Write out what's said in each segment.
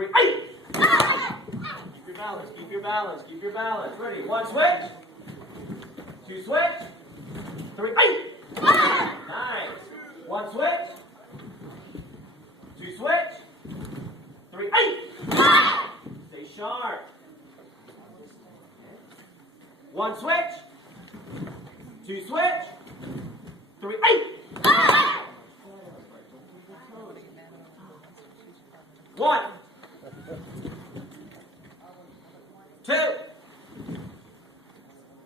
three, eight. Keep your balance, keep your balance, keep your balance. Ready, one switch, two switch, three, eight. Nice. One switch, two switch, three, eight. Stay sharp. One switch, two switch, three, eight. One, two,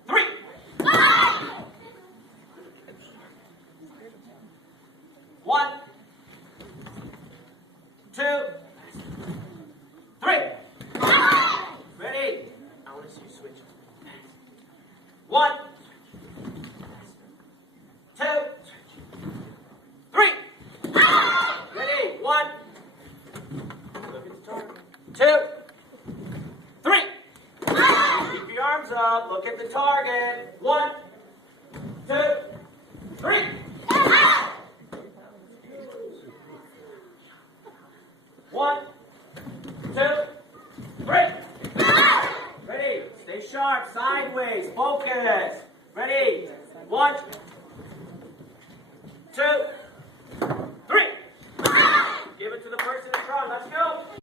three. One, two, three. Ready? I want to see you switch. One, two, three. Ready? One, two, three. Keep your arms up. Look at the target. One, two, three. One, two, three. Ready? Stay sharp. Sideways. Focus. Ready? One, two, three. Give it to the person in front. Let's go.